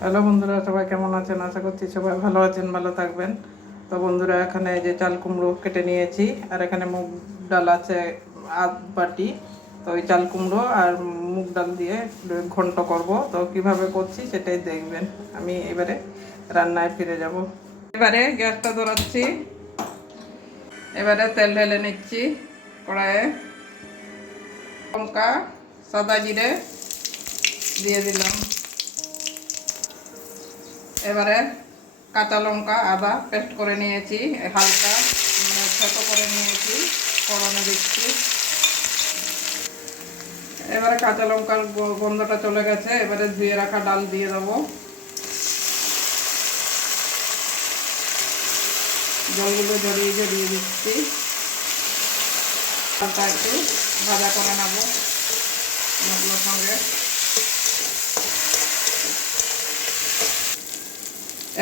Hello বন্ধুরা, সবাই কেমন আছেন? আশা করছি সবাই ভালো আছেন, ভালো থাকবেন। তো বন্ধুরা, এখানে যে চাল কুমড়ো কেটে নিয়েছি, আর এখানে মুগ ডাল আছে আধ বাটি। তো ওই চাল কুমড়ো আর মুগ ডাল দিয়ে ঘন্ট করব। তো কীভাবে করছি সেটাই দেখবেন। আমি এবারে রান্নায় ফিরে যাব। এবারে গ্যাসটা ধরাচ্ছি। এবারে তেল ঢেলে নিচ্ছি কড়াইয়ে। লঙ্কা, সাদা জিরে দিয়ে দিলাম। এবারে কাঁচা লঙ্কা আদা পেস্ট করে নিয়েছি হালকা ছোটো করে নিয়েছি, ফোড়নে দিচ্ছি। এবারে কাঁচা লঙ্কার গন্ধটা চলে গেছে, এবারে ধুয়ে রাখা ডাল দিয়ে দেবো। জলগুলো জড়িয়ে জড়িয়ে দিচ্ছি। ডালটা একটু ভাজা করে নেব। মশলার সঙ্গে।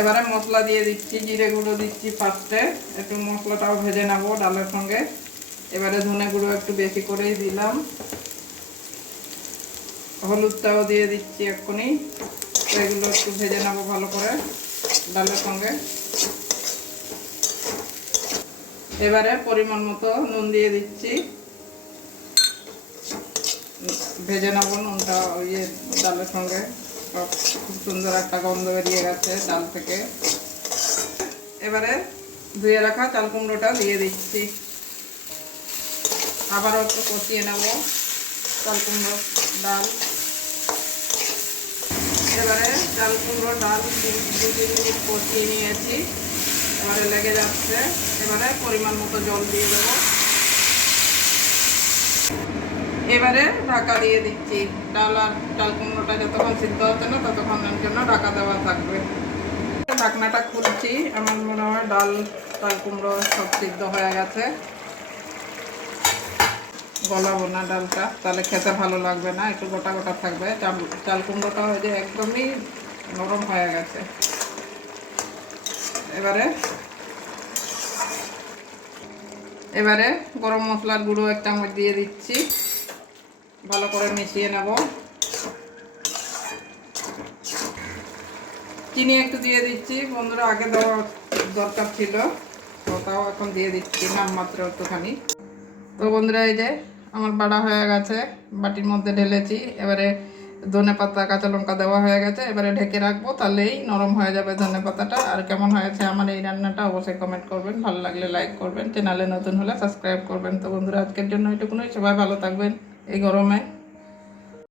এবারে মশলা দিয়ে দিচ্ছি, জিরে গুঁড়ো দিচ্ছি ফার্স্টে একটু মশলাটাও ভেজে নেব ডালের সঙ্গে। এবারে ধনে গুঁড়ো একটু বেশি করেই দিলাম। হলুদটাও দিয়ে দিচ্ছি এক্ষুনি। এগুলো একটু ভেজে নেব ভালো করে ডালের সঙ্গে। এবারে পরিমাণ মতো নুন দিয়ে দিচ্ছি। ভেজে নেব নুনটা ইয়ে ডালের সঙ্গে। খুব সুন্দর একটা গন্ধ বেরিয়ে গেছে ডাল থেকে। এবারে ধুয়ে রাখা চাল কুমড়োটা দিয়ে দিচ্ছি। আবারও একটু কষিয়ে নেব চাল কুমড়ো ডাল। এবারে চাল কুমড়ো ডাল দু তিন মিনিট কষিয়ে নিয়েছি। এবারে লেগে যাচ্ছে। এবারে পরিমাণ মতো জল দিয়ে দেবো। এবারে ঢাকা দিয়ে দিচ্ছি। ডাল আর ডাল কুমড়োটা যতক্ষণ সিদ্ধ হচ্ছে না, ততক্ষণের জন্য ঢাকা দেওয়া থাকবে। ঢাকনাটা খুলছি, আমার মনে হয় ডাল ডাল কুমড়ো সব সিদ্ধ হয়ে গেছে। গলাবো না ডালটা, তাহলে খেতে ভালো লাগবে না, একটু গোটা গোটা থাকবে। চাল কুমড়োটা হয়ে যে একদমই নরম হয়ে গেছে। এবারে এবারে গরম মশলার গুঁড়ো এক চামচ দিয়ে দিচ্ছি। ভালো করে মিশিয়ে নেব। চিনি একটু দিয়ে দিচ্ছি। বন্ধুরা, আগে দেওয়া দরকার ছিল তাও এখন দিয়ে দিচ্ছি নামমাত্র একটুখানি। তো বন্ধুরা, এই যে আমার বাড়া হয়ে গেছে, বাটির মধ্যে ঢেলেছি, এবারে ধনে পাতা, কাঁচা লঙ্কা দেওয়া হয়ে গেছে, এবারে ঢেকে রাখব, তাহলেই নরম হয়ে যাবে ধনে পাতাটা। আর কেমন হয়েছে আমার এই রান্নাটা অবশ্যই কমেন্ট করবেন, ভালো লাগলে লাইক করবেন চ্যানেলে নতুন হলে সাবস্ক্রাইব করবেন। তো বন্ধুরা, আজকের জন্য এটুকুনই, সবাই ভালো থাকবেন। এই গরমে